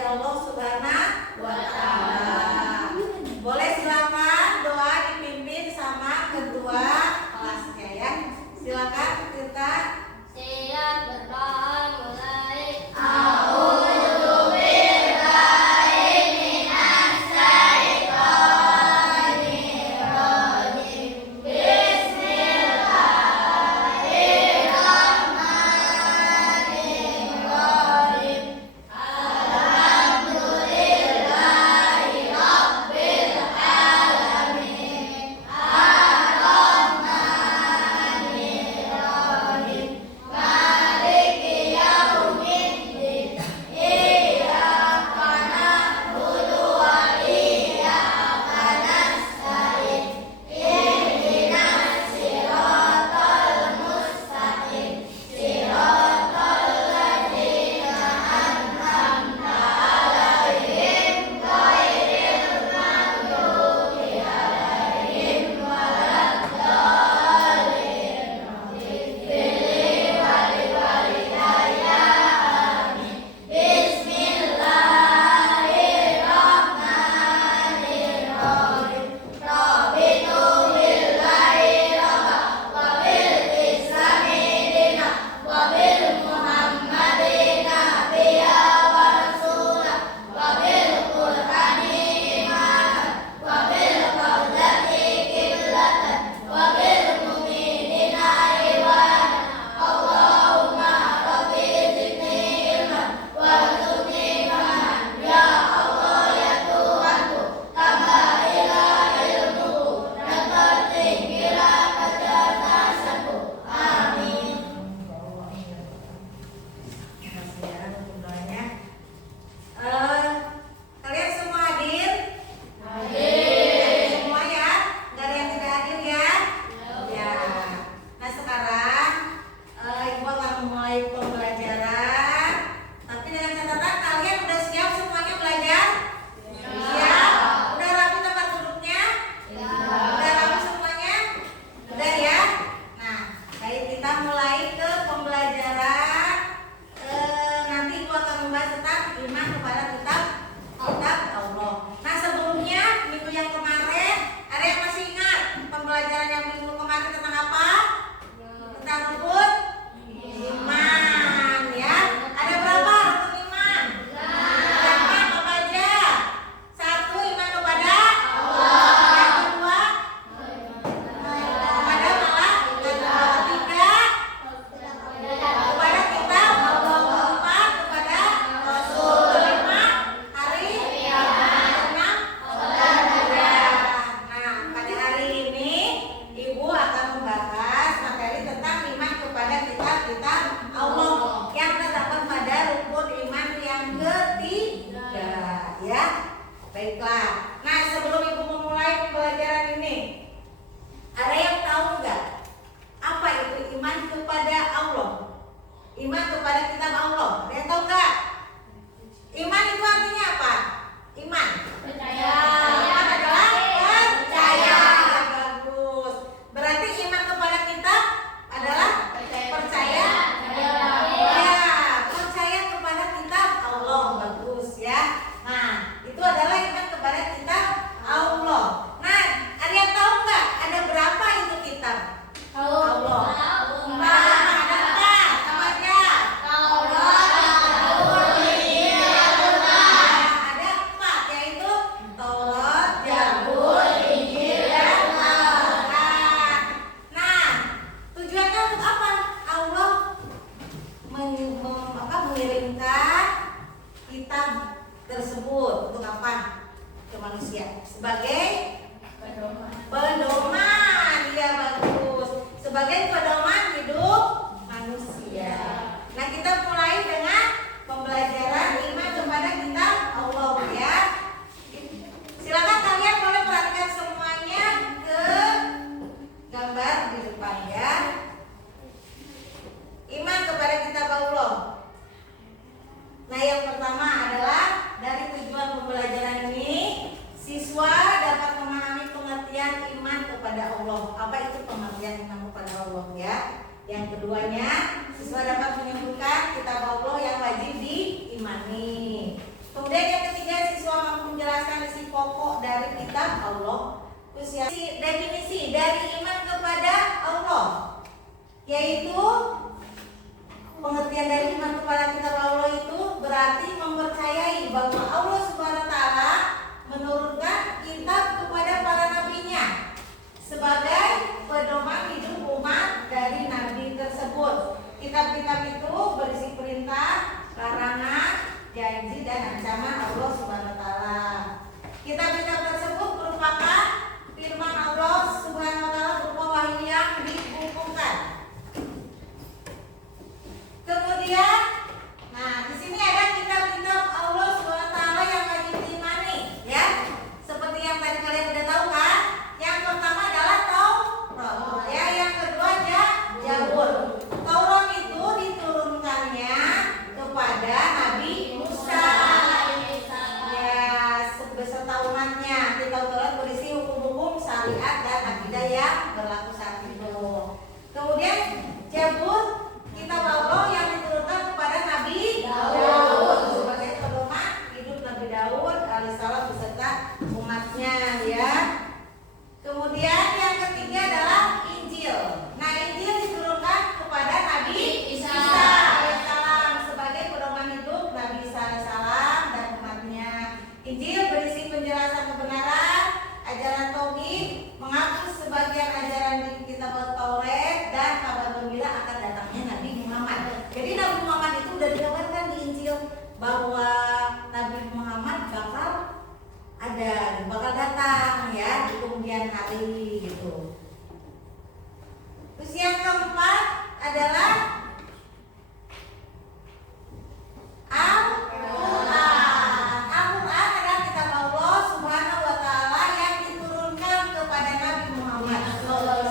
dari Allah Subhanahu wa Ta'ala. Boleh silakan doa dipimpin sama ketua kelasnya ya. Silakan kita. Siap berdoa mulai. Baiklah. Nah, sebelum Ibu memulai pembelajaran ini, ada yang tahu nggak apa itu iman kepada Allah? Iman kepada kitab Allah. Ada yang tahu nggak? Iman itu artinya apa? Iman. Percaya. Iman adalah percaya. Bagus. Berarti iman kepada kitab adalah percaya. Ya, percaya kepada kitab Allah. Bagus ya. Nah, itu adalah iman kepada kitab Allah. Nah, ada yang tahu nggak ada berapa itu kitab Allah? Ada empat. Apa aja? Ada empat, yaitu Taurat, Zabur, Injil, dan Al-Quran. Nah, tujuannya untuk apa? Allah mengirimkan kitab tersebut untuk apa? Ke manusia sebagai pedoman. Ya, bagus. Sebagai pedoman hidup manusia. Nah, kita mulai dengan pembelajaran iman kepada kitab Allah ya. Silakan kalian boleh perhatikan semuanya ke gambar di depan ya. Iman kepada kitab Allah. Nah, yang pertama adalah dari tujuan pembelajaran ini, siswa dapat memahami pengertian iman kepada Allah. Apa itu pengertian iman kepada Allah ya? Kemudian yang ketiga, siswa mampu menjelaskan isi pokok dari kitab Allah. Terus yang definisi dari iman kepada Allah, yaitu pengertian dari iman kepada kitab Allah itu berarti mempercayai bahwa Allah Subhanahu wa taala menurunkan kitab kepada para nabinya sebagai pedoman hidup umat dari nabi tersebut. Kitab-kitab itu berisi perintah, larangan, janji dan ancaman Allah Subhanahu wa taala. Kitab-kitab tersebut merupakan firman Allah Subhanahu wa taala berupa wahyu yang dibukukan. Kemudian, nah di sini ada kitab-kitab Allah Subhanahu wa taala yang wajib diimani, ya. Seperti yang tadi kalian sudah tahu kan? Yang pertama adalah Taurat, ya. Yang kedua Zabur. Taurat itu diturunkannya kepada Nabi Musa, ya, beserta umatnya. Kitab Taurat berisi hukum-hukum, syariat dan akidah yang berlaku saat itu. Kemudian Zabur, kitab Allah yang diturunkan kepada Nabi Daud sebagai pedoman hidup Nabi Daud alaihissalam beserta umatnya, ya. Kemudian yang ketiga adalah Injil. Nah, Injil diturunkan kepada Nabi Isa alaihissalam sebagai pedoman hidup Nabi Isa alaihissalam dan umatnya. Injil berisi penjelasan kebenaran, ajaran tauhid, menghapus sebagian ajaran di kitab Taurat dan kabar gembira akan datangnya Nabi Muhammad. Jadi Nabi Muhammad itu sudah dikabarkan di Injil bahwa Nabi Muhammad bakal datang, ya, di kemudian hari gitu. Terus yang keempat adalah Al-Quran. Al-Quran adalah kitab Allah Subhanahu wa taala yang diturunkan kepada Nabi Muhammad SAW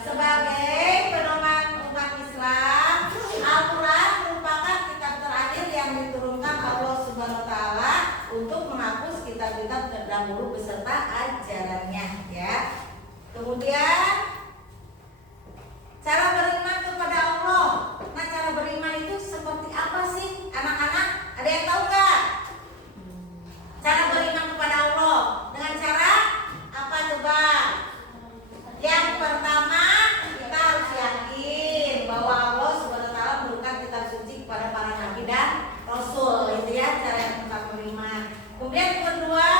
sebagai pedoman umat Islam. Al-Quran merupakan kitab terakhir yang diturunkan Allah Subhanahu wa taala untuk menghapus kitab-kitab terdahulu beserta ajarannya, ya. Kemudian cara beriman kepada Allah. Nah, cara beriman itu seperti apa sih, anak-anak? Ada yang tahu nggak? Cara beriman kepada Allah dengan cara apa coba? Yang pertama, kita harus yakin bahwa Allah Subhanahu wa taala menurunkan kitab suci kepada para nabi dan rasul. Itu ya cara yang tentang beriman. Kemudian yang kedua,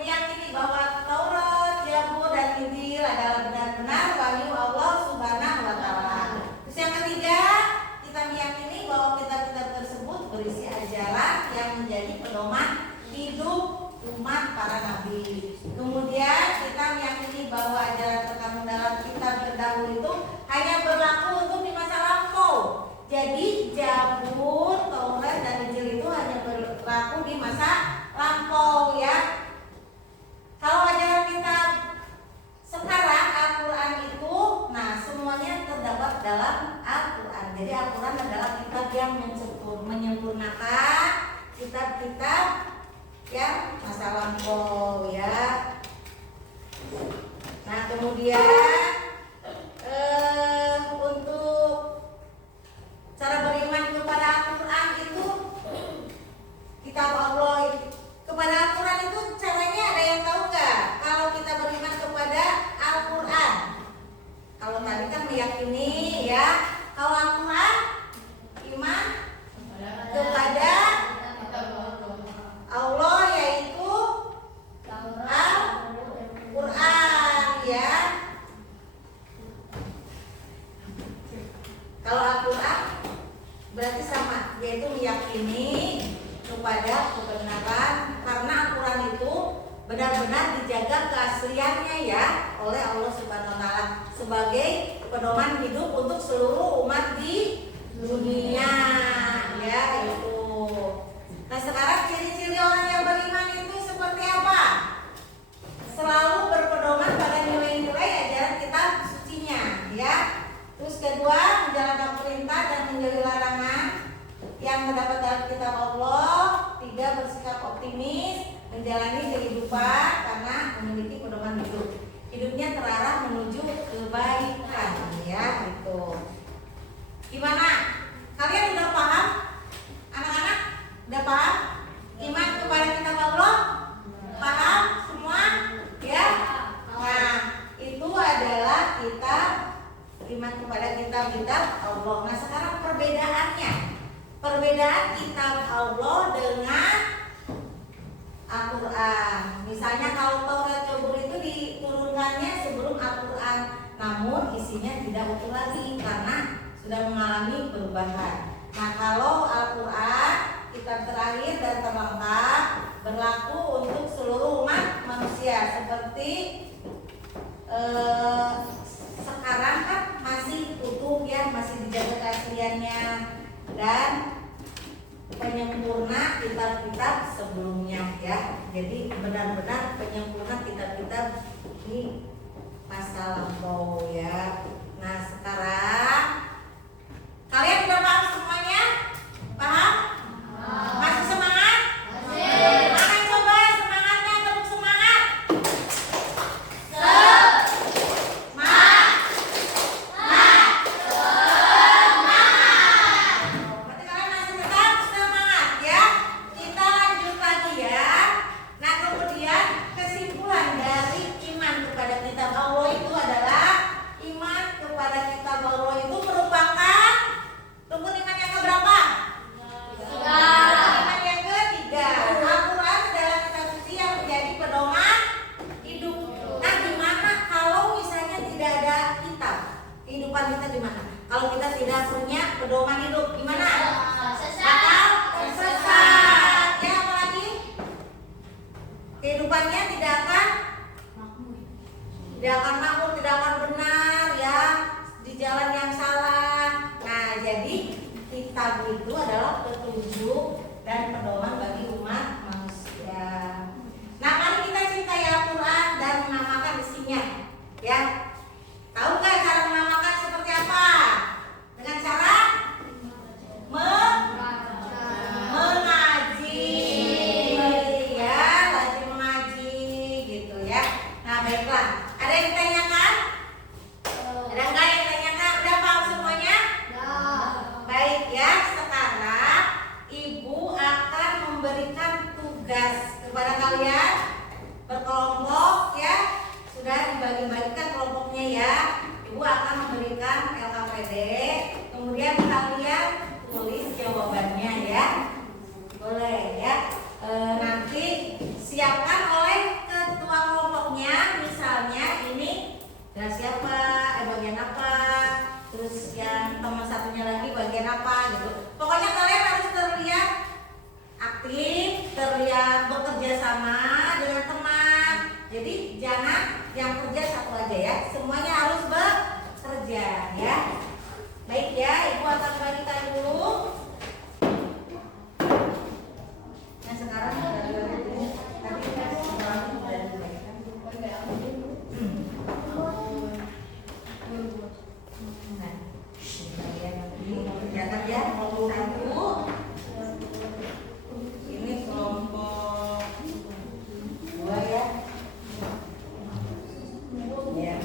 meyakini bahwa Taurat, Zabur dan Injil adalah benar-benar wahyu Allah Subhanahu wa taala. Terus yang ketiga, kita meyakini bahwa kitab-kitab tersebut berisi ajaran yang menjadi pedoman hidup umat para nabi. Kemudian kita meyakini bahwa ajaran terkandung dalam kitab terdahulu itu hanya berlaku untuk di masa lampau. Jadi Zabur, Taurat dan Injil itu hanya berlaku di masa lampau, ya. Kalau ajaran kita sekarang Al-Quran itu, nah semuanya terdapat dalam Al-Quran. Jadi Al-Quran adalah kitab yang menyempurnakan kitab-kitab yang masa lampau, ya. Nah kemudian untuk cara beriman kepada Al-Quran itu, kitab Allah kepada Al-Quran itu caranya ada yang tahu nggak? Kalau kita beriman kepada Al-Quran, kalau tadi kan meyakini, ya. Kalau Al-Quran, iman kepada Allah, yaitu Al-Quran, ya. Kalau Al-Quran berarti sama, yaitu meyakini kepada kebenaran, karena Al-Quran itu benar-benar dijaga keasliannya, ya, oleh Allah Subhanahu wa taala sebagai pedoman hidup untuk seluruh umat di dunia, ya, itu. Nah, sekarang ciri-ciri orang yang beriman itu seperti apa? Selalu berpedoman pada nilai-nilai ajaran kitab sucinya, ya. Terus kedua, menjalankan perintah dan menjauhi larangan yang terdapat dalam kitab Allah. Tiga, bersikap optimis menjalani kehidupan karena memiliki pedoman hidup. Hidupnya terarah menuju kebaikan, ya, gitu. Gimana? Kalian udah paham? Anak-anak udah paham? Al-Quran. Misalnya kalau Taurat Zabur itu diturunkannya sebelum Al-Quran, namun isinya tidak utuh lagi karena sudah mengalami perubahan. Nah, kalau Al-Quran kitab terakhir dan terlengkap berlaku untuk seluruh umat manusia. Seperti sekarang kan masih utuh ya, masih dijaga keasliannya dan penyempurna kitab-kitab sebelumnya ya. Jadi benar-benar penyempurna kitab-kitab di masa lampau ya. Nah, sekarang kalian sudah paham semuanya? Paham? Masih semangat? Masih. Mana coba semangatnya, tepuk semangat. Berarti kalian masih tetap semangat ya. Kita lanjut lagi ya. Nah, kemudian kesimpulan dari iman kepada kitab Allah itu adalah iman kepada kitab Allah itu merupakan rukun iman yang keberapa? Iman yang ketiga. Al-Quran adalah kitab suci yang menjadi pedoman hidup. Nah, gimana kalau misalnya tidak ada kitab? Kehidupan kita gimana? Kalau kita tidak punya pedoman hidup, gimana? Bakal tersesat. Ya, apa lagi? Kehidupannya tidak akan makmur, tidak akan benar ya, di jalan yang salah. Nah, jadi kitab itu adalah petunjuk dan pedoman bagi umat manusia. Nah, mari kita cintai Al-Quran dan mengamalkan isinya ya. Tahu nggak cara mengamalkan seperti apa? Dengan cara mengaji ya, rajin mengaji gitu ya. Nah, baiklah. Ada yang ditanyakan? Ada nggak yang ditanyakan? Udah paham semuanya? Baik ya, sekarang Ibu akan memberikan tugas kepada kalian berkelompok ya. Sudah dibagi-bagikan kelompoknya ya. Ibu akan memberikan LKPD, kemudian kalian tulis jawabannya ya. Boleh ya. Nanti siapkan oleh ketua kelompoknya. Misalnya ini dan siapa, bagian apa, terus yang teman satunya lagi bagian apa gitu. Pokoknya kalian harus terlihat aktif, terlihat bekerja sama dengan teman. Jadi jangan yang kerja satu aja ya, semuanya harus bekerja ya. Baik ya, Ibu akan bagikan dulu. Nah, sekarang tadi kan orang sudah dibagikan. Nah, kalian catat ya, kelompok 1. Ini kelompok 2 ya. Ya.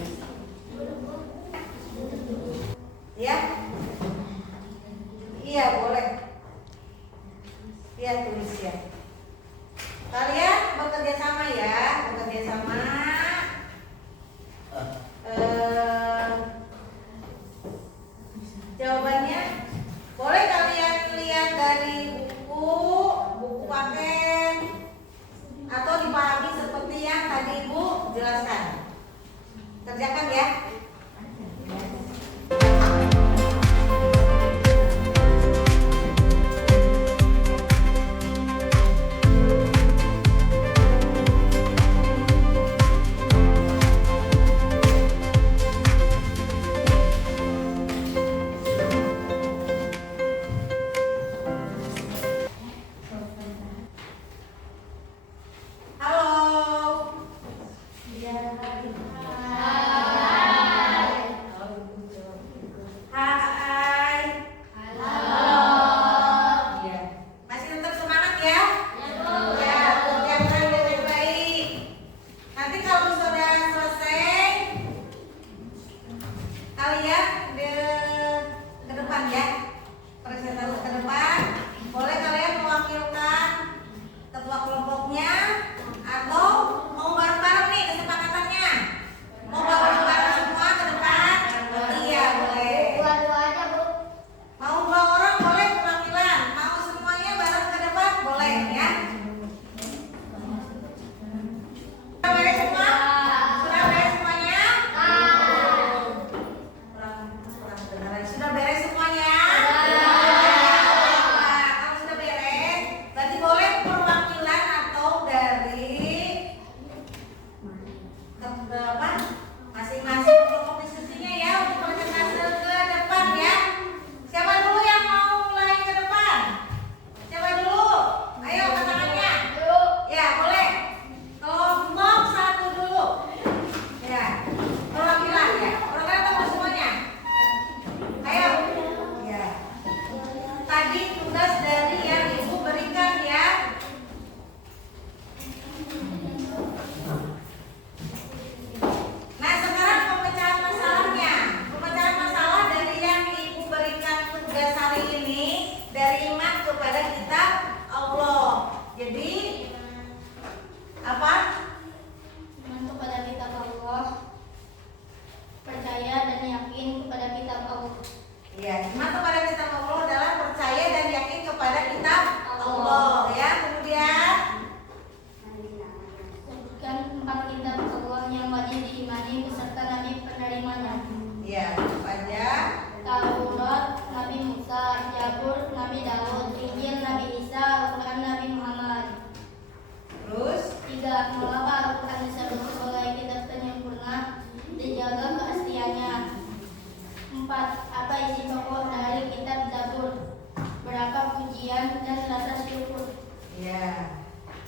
Ya. Iya, boleh. Iya, tulis ya. Kalian bekerja sama ya, bekerja sama. Jawabannya boleh kalian lihat dari buku paket atau dipahami seperti yang tadi Ibu jelaskan. Kerjakan ya. Halo.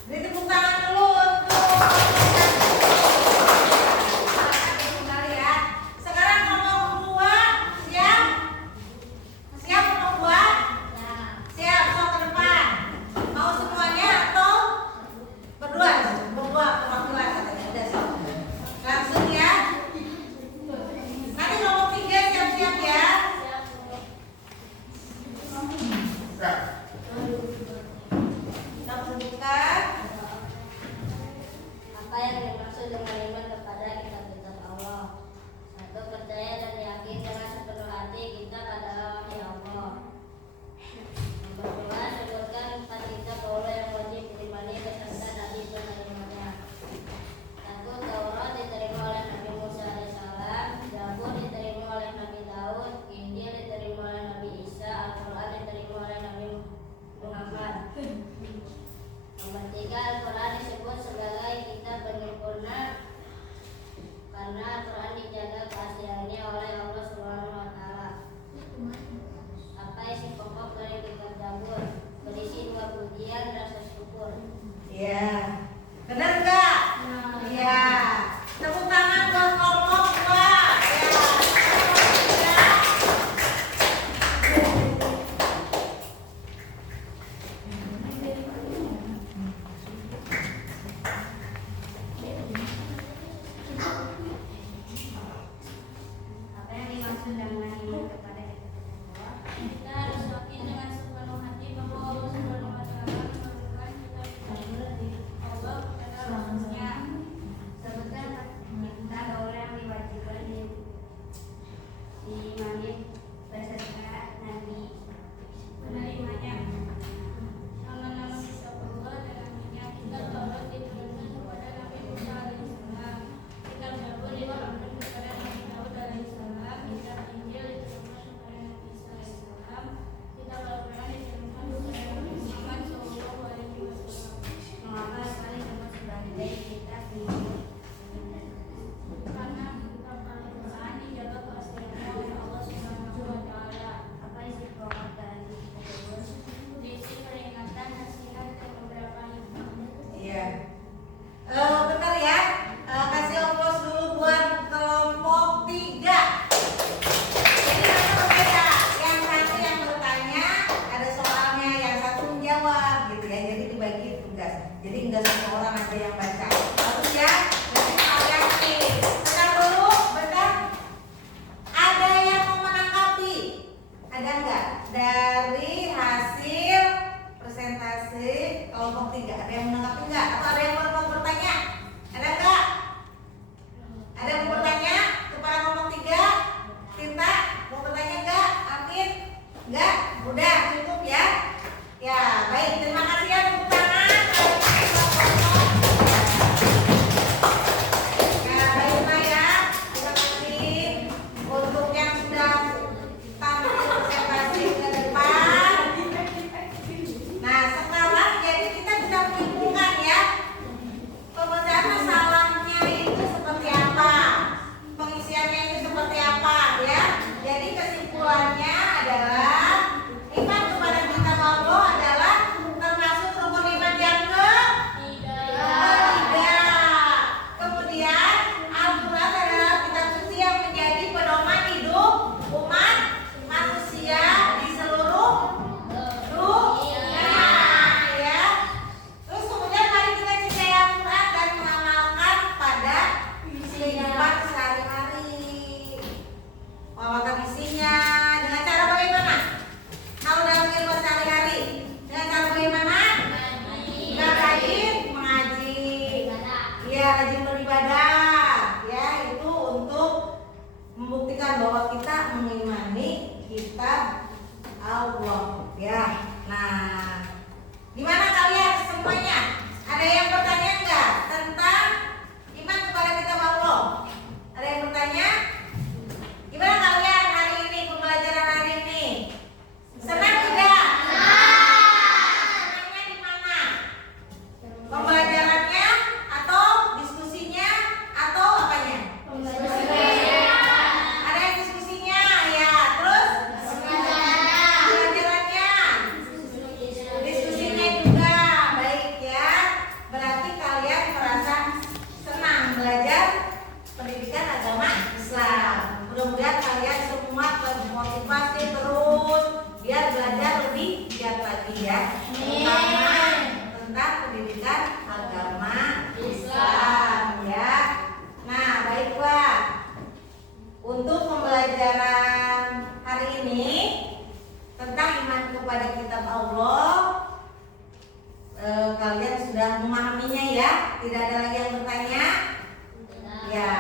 Beri tepuk tangan dulu untuk kembali ya. Sekarang kelompok dua siap? Siap kelompok dua? Siap, sok ke depan. Mau semuanya atau berdua? Berdua perwakilan katanya. Udah sok. Langsung ya. Nanti kelompok tiga siap-siap ya. Kita tunjukkan. Apa yang dimaksud dengan iman kepada kitab-kitab Allah? Satu, percaya dan yakin dengan sepenuh hati kita pada Allah. Nomor dua, sebutkan 4 kitab Allah yang wajib diimani beserta nabi penerimanya. Satu, Taurat diterima oleh Nabi Musa alaihissalam, Zabur diterima oleh Nabi Daud, Injil diterima oleh Nabi Isa, Al-Quran diterima oleh Nabi Muhammad. Nomor 3, Al-Quran disebut sebagai kitab penyempurna karena Al-Quran dijaga keasliannya oleh Allah Subhanahu wa Ta'ala. Apa isi pokok dari kitab Zabur? Berisi 2 pujian rasa syukur. Iya. Benar enggak? Iya. Tepuk tangan buat kelompok dua. Ya. Apa yang dimaksud dengan iman kepada Allah? Kita harus yakin dengan sepenuh hati bahwa Allah Subhanahu wa Ta'ala menurunkan kitab-kitab Allah kepada Rasulnya. Sebutkan kitab Allah yang diwajibkan diimani beserta Nabi penerimanya. Nama-nama kitab Allah dan nabinya. Kitab Taurat diturunkan kepada Nabi Musa alaihissalam. Kitab Zabur diturunkan kepada Nabi Daud alaihissalam. Kitab Injil diturunkan kepada Nabi Isa alaihissalam. Kitab Al-Quran diturunkan kepada Nabi Muhammad sallallahu alaihi wasallam. Mengapa sekali disebut sebagai kitab Injil? Karena kitab Al-Quran dijaga keasliannya oleh Allah Subhanahu wa Ta'ala. Apa isi pokok dari kitab tersebut? Berisi peringatan, nasihat, dan beberapa hikmah. Iya. Bentar ya. Kasih ongkos dulu buat kelompok 3. Jadi nanti berbeda. Yang satu yang bertanya, ada soalnya, yang satu menjawab gitu ya. Jadi dibagi tugas. Jadi enggak satu orang aja yang baca. Bagus ya. Jadi kalian nih. Bentar dulu, bentar. Ada yang mau menanggapi? Ada enggak? Dari hasil presentasi kelompok 3 ada yang menanggapi enggak? Atau ada yang mau bertanya? Ada enggak? Ada yang mau bertanya kepada kelompok 3? Tinta mau bertanya enggak? Amin? Enggak? Udah cukup ya? Ya baik, terima kasih ya, tepuk tangan. Ya baik Pak ya, terima kasih untuk yang sudah tampil presentasi ke depan. Nah sekarang jadi kita sudah perhitungan ya. Kalian sudah memahaminya ya? Tidak ada lagi yang bertanya? Tidak. Ya.